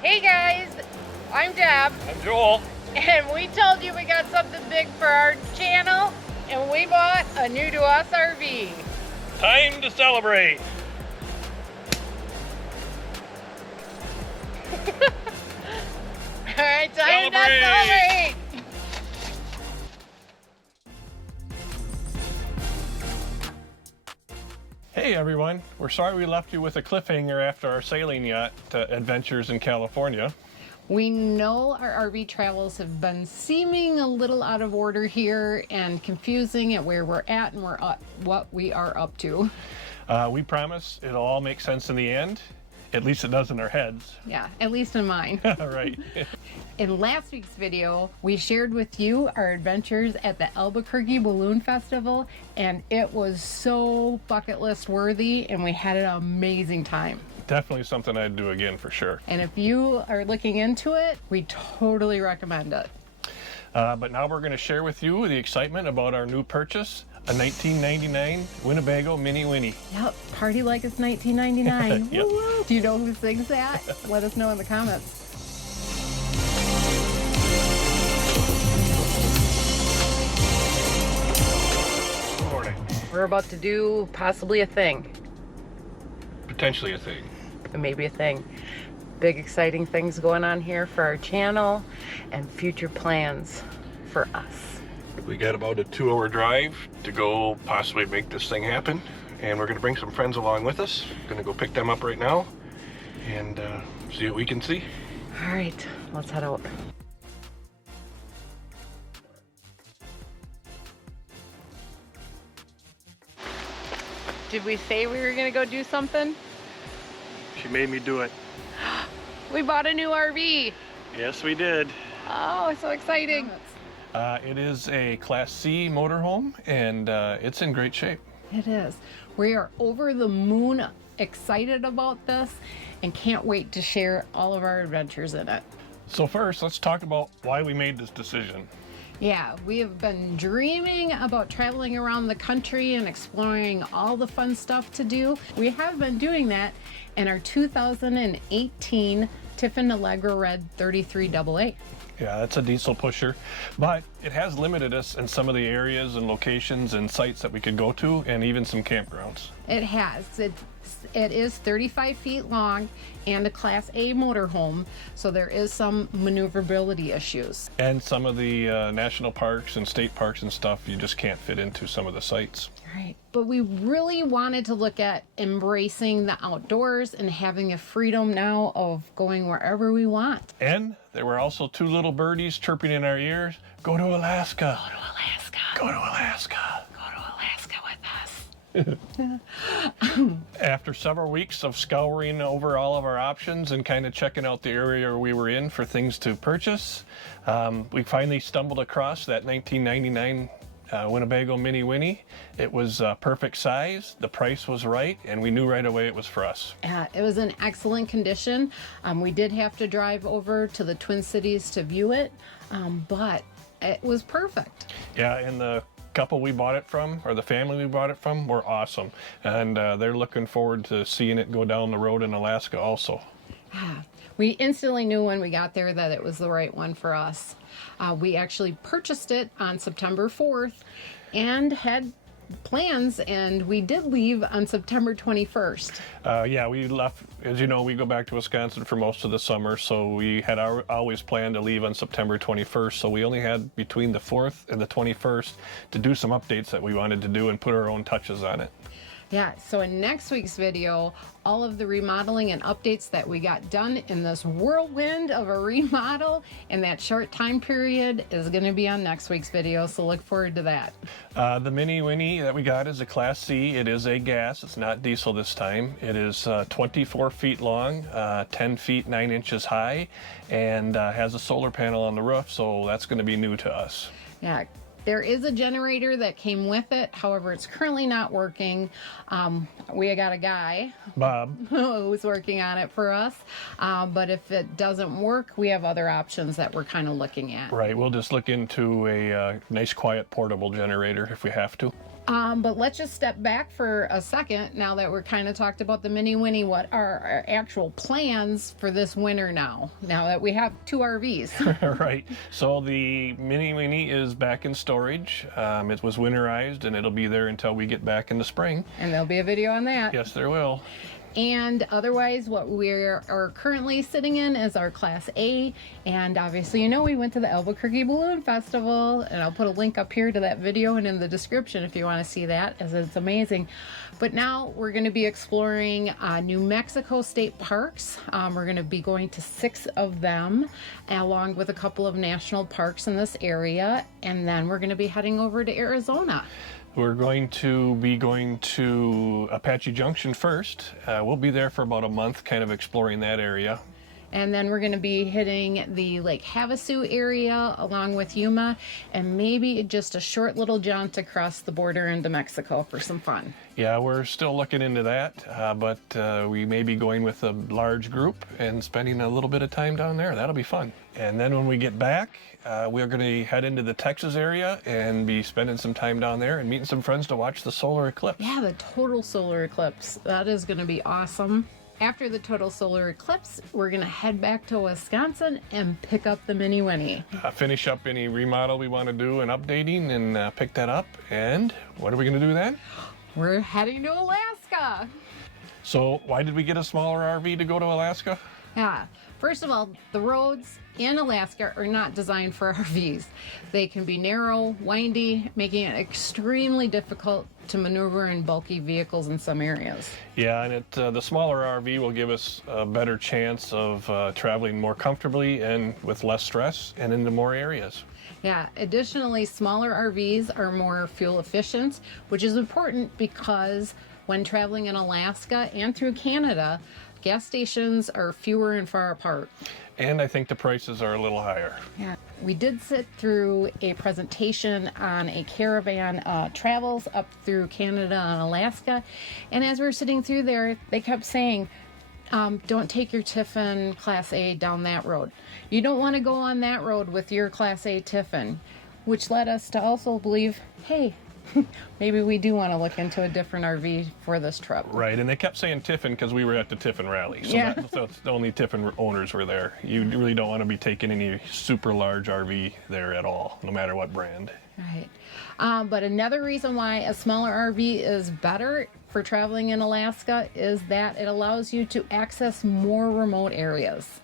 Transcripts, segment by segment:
Hey guys, I'm Deb, I'm Joel. and we told you we got something big for our channel, and we bought a new to us RV. Time to celebrate. All right, time to celebrate. Hey everyone, we're sorry we left you with a cliffhanger after our sailing yacht adventures in California. We know our RV travels have been seeming a little out of order here and confusing at where we're at and what we are up to. We promise it'll all make sense in the end. At least it does in our heads. Yeah, at least in mine. Right. In last week's video, we shared with you our adventures at the Albuquerque Balloon Festival, and it was so bucket list worthy, and we had an amazing time. Definitely something I'd do again for sure. And if you are looking into it, we totally recommend it. But now we're going to share with you the excitement about our new purchase, a 1999 Winnebago Mini Winnie. Yep, party like it's 1999. Yep. Woo-woo. Do you know who sings that? Let us know in the comments. Good morning. We're about to do possibly a thing. Potentially a thing. Maybe a thing. Big exciting things going on here for our channel and future plans for us. We got about a 2-hour drive to go possibly make this thing happen, and we're going to bring some friends along with us. Going to go pick them up right now and see what we can see. All right, let's head out. Did we say we were gonna go do something? She made me do it. We bought a new RV. Yes, we did. Oh, so exciting. It is a Class C motorhome, and it's in great shape. It is. We are over the moon excited about this and can't wait to share all of our adventures in it. So first, let's talk about why we made this decision. Yeah, we have been dreaming about traveling around the country and exploring all the fun stuff to do. We have been doing that in our 2018 Tiffin Allegra Red 33AA. Yeah, that's a diesel pusher, but it has limited us in some of the areas and locations and sites that we could go to, and even some campgrounds. It has. It is 35 feet long and a Class A motorhome, so there is some maneuverability issues. And some of the national parks and state parks and stuff, you just can't fit into some of the sites. Right. But we really wanted to look at embracing the outdoors and having a freedom now of going wherever we want. And there were also 2 little birdies chirping in our ears, go to Alaska. Go to Alaska. Go to Alaska. Go to Alaska with us. After several weeks of scouring over all of our options and kind of checking out the area we were in for things to purchase, we finally stumbled across that 1999 Winnebago Mini Winnie. It was perfect size, the price was right, and we knew right away it was for us. It was in excellent condition. We did have to drive over to the Twin Cities to view it, but it was perfect. Yeah, and the couple we bought it from, or the family we bought it from, were awesome. And they're looking forward to seeing it go down the road in Alaska also. We instantly knew when we got there that it was the right one for us. We actually purchased it on September 4th and had plans, and we did leave on September 21st. Yeah, we left, as you know, we go back to Wisconsin for most of the summer, so we had always planned to leave on September 21st, so we only had between the 4th and the 21st to do some updates that we wanted to do and put our own touches on it. Yeah, so in next week's video, all of the remodeling and updates that we got done in this whirlwind of a remodel in that short time period is going to be on next week's video, so look forward to that. The Mini Winnie that we got is a Class C. It is a gas. It's not diesel this time. It is 24 feet long, 10 feet 9 inches high, and has a solar panel on the roof, so that's going to be new to us. Yeah. There is a generator that came with it. However, it's currently not working. We got a guy, Bob, who's working on it for us. But if it doesn't work, we have other options that we're kind of looking at. Right, we'll just look into a nice quiet portable generator if we have to. But let's just step back for a second now that we're kind of talked about the Mini Winnie. What are our actual plans for this winter now that we have 2 RVs? Right. So the Mini Winnie is back in storage. It was winterized and it'll be there until we get back in the spring. And there'll be a video on that. Yes, there will. And otherwise, what we are currently sitting in is our Class A. And obviously, we went to the Albuquerque Balloon Festival. And I'll put a link up here to that video and in the description if you want to see that, as it's amazing. But now we're going to be exploring New Mexico state parks. We're going to be going to 6 of them, along with a couple of national parks in this area. And then we're going to be heading over to Arizona. We're going to be going to Apache Junction first. We'll be there for about a month, kind of exploring that area. And then we're going to be hitting the Lake Havasu area along with Yuma, and maybe just a short little jaunt across the border into Mexico for some fun. Yeah, we're still looking into that, but we may be going with a large group and spending a little bit of time down there. That'll be fun. And then when we get back, we're going to head into the Texas area and be spending some time down there and meeting some friends to watch the solar eclipse. Yeah, the total solar eclipse. That is going to be awesome. After the total solar eclipse, we're going to head back to Wisconsin and pick up the Mini Winnie. Finish up any remodel we want to do and updating and pick that up. And what are we going to do then? We're heading to Alaska. So why did we get a smaller RV to go to Alaska? Yeah. First of all, the roads in Alaska are not designed for RVs. They can be narrow, windy, making it extremely difficult to maneuver in bulky vehicles in some areas. Yeah, and the smaller RV will give us a better chance of traveling more comfortably and with less stress and into more areas. Yeah, additionally, smaller RVs are more fuel efficient, which is important because when traveling in Alaska and through Canada, gas stations are fewer and far apart. And I think the prices are a little higher. Yeah. We did sit through a presentation on a caravan travels up through Canada and Alaska. And as we were sitting through there, they kept saying, don't take your Tiffin Class A down that road. You don't want to go on that road with your Class A Tiffin, which led us to also believe, hey, maybe we do want to look into a different RV for this trip. Right, and they kept saying Tiffin because we were at the Tiffin rally. So, yeah. So the only Tiffin owners were there. You really don't want to be taking any super large RV there at all, no matter what brand. Right. But another reason why a smaller RV is better for traveling in Alaska is that it allows you to access more remote areas.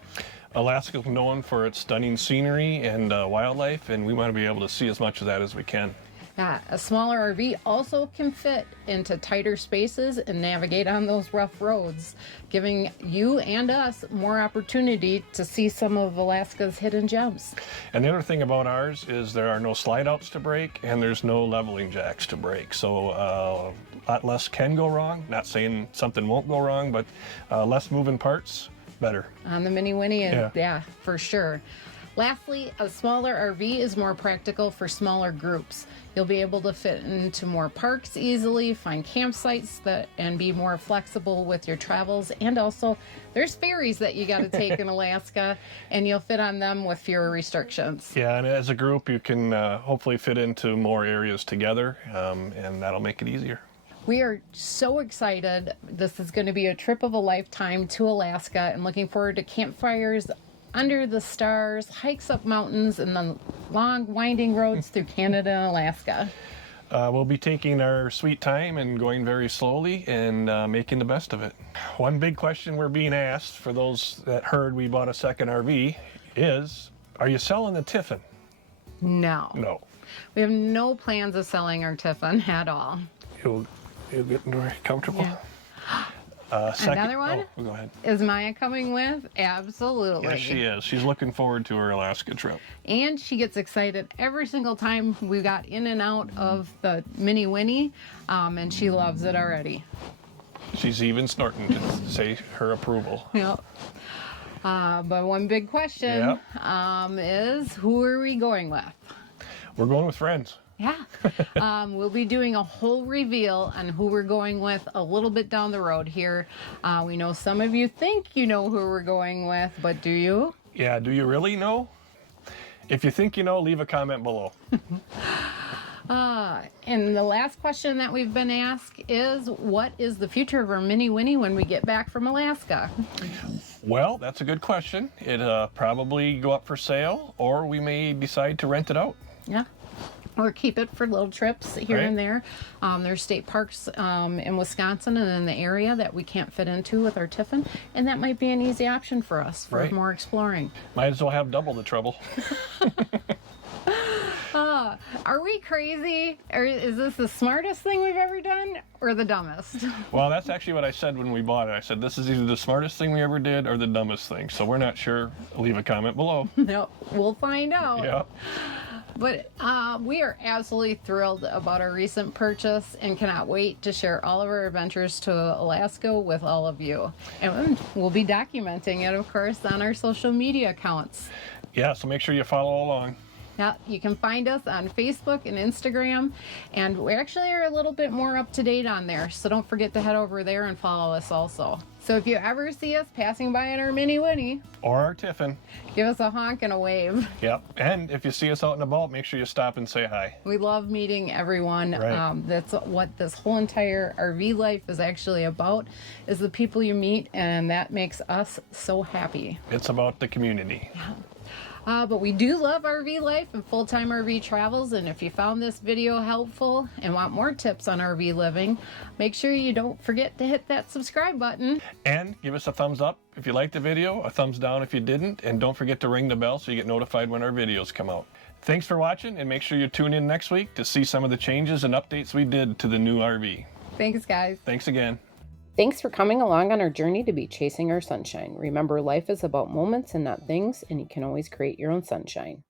Alaska is known for its stunning scenery and wildlife, and we want to be able to see as much of that as we can. A smaller RV also can fit into tighter spaces and navigate on those rough roads, giving you and us more opportunity to see some of Alaska's hidden gems. And the other thing about ours is there are no slide outs to break and there's no leveling jacks to break. So a lot less can go wrong. Not saying something won't go wrong, but less moving parts, better. On the Mini Winnie, yeah, for sure. Lastly, a smaller RV is more practical for smaller groups. You'll be able to fit into more parks easily, find campsites and be more flexible with your travels. And also, there's ferries that you got to take in Alaska, and you'll fit on them with fewer restrictions. Yeah, and as a group, you can hopefully fit into more areas together, and that'll make it easier. We are so excited. This is going to be a trip of a lifetime to Alaska, and looking forward to campfires under the stars, hikes up mountains, and the long, winding roads through Canada and Alaska. We'll be taking our sweet time and going very slowly and making the best of it. One big question we're being asked, for those that heard we bought a second RV, is, are you selling the Tiffin? No. No. We have no plans of selling our Tiffin at all. You'll get very comfortable. Yeah. Another one? Oh, go ahead. Is Maya coming with? Absolutely. Yes, she is. She's looking forward to her Alaska trip. And she gets excited every single time we got in and out of the Mini Winnie, and she loves it already. She's even snorting to say her approval. Yep. But one big question is, who are we going with? We're going with friends. Yeah. We'll be doing a whole reveal on who we're going with a little bit down the road here. We know some of you think you know who we're going with, but do you? Yeah, do you really know? If you think you know, leave a comment below. And the last question that we've been asked is, what is the future of our Mini Winnie when we get back from Alaska? Well, that's a good question. It'll probably go up for sale, or we may decide to rent it out. Yeah. Or keep it for little trips here Right. and there. There's state parks in Wisconsin and in the area that we can't fit into with our Tiffin, and that might be an easy option for us for Right. more exploring. Might as well have double the trouble. Are we crazy? Or is this the smartest thing we've ever done or the dumbest? Well, that's actually what I said when we bought it. I said, this is either the smartest thing we ever did or the dumbest thing. So we're not sure. Leave a comment below. No, we'll find out. Yeah. But we are absolutely thrilled about our recent purchase and cannot wait to share all of our adventures to Alaska with all of you. And we'll be documenting it, of course, on our social media accounts. Yeah, so make sure you follow along. Yeah, you can find us on Facebook and Instagram, and we actually are a little bit more up to date on there, so don't forget to head over there and follow us also. So if you ever see us passing by in our Mini Winnie, Or our Tiffin. give us a honk and a wave. Yep. And if you see us out and about, make sure you stop and say hi. We love meeting everyone. Right. That's what this whole entire RV life is actually about, is the people you meet, and that makes us so happy. It's about the community. But we do love RV life and full-time RV travels, and if you found this video helpful and want more tips on RV living, make sure you don't forget to hit that subscribe button. And give us a thumbs up if you liked the video, a thumbs down if you didn't, and don't forget to ring the bell so you get notified when our videos come out. Thanks for watching, and make sure you tune in next week to see some of the changes and updates we did to the new RV. Thanks, guys. Thanks again. Thanks for coming along on our journey to be chasing our sunshine. Remember, life is about moments and not things, and you can always create your own sunshine.